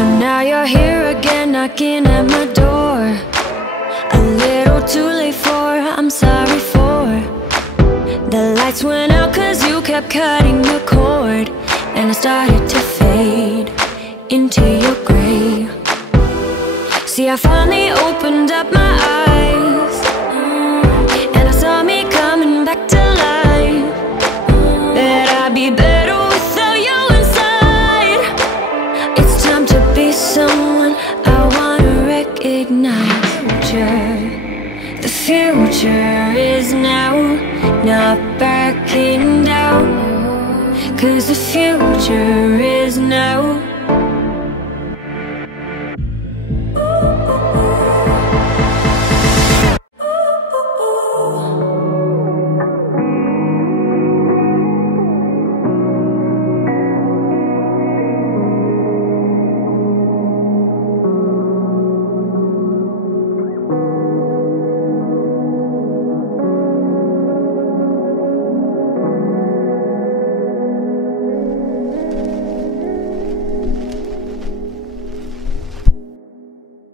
So now you're here again, knocking at my door. A little too late for, I'm sorry for. The lights went out cause you kept cutting the cord, and I started to fade into your gray. See, I finally opened up my eyes, and I saw me coming back to life. That I'd be better without you inside. It's time to be someone I wanna recognize. The future is now, not backing down. 'Cause the future is now.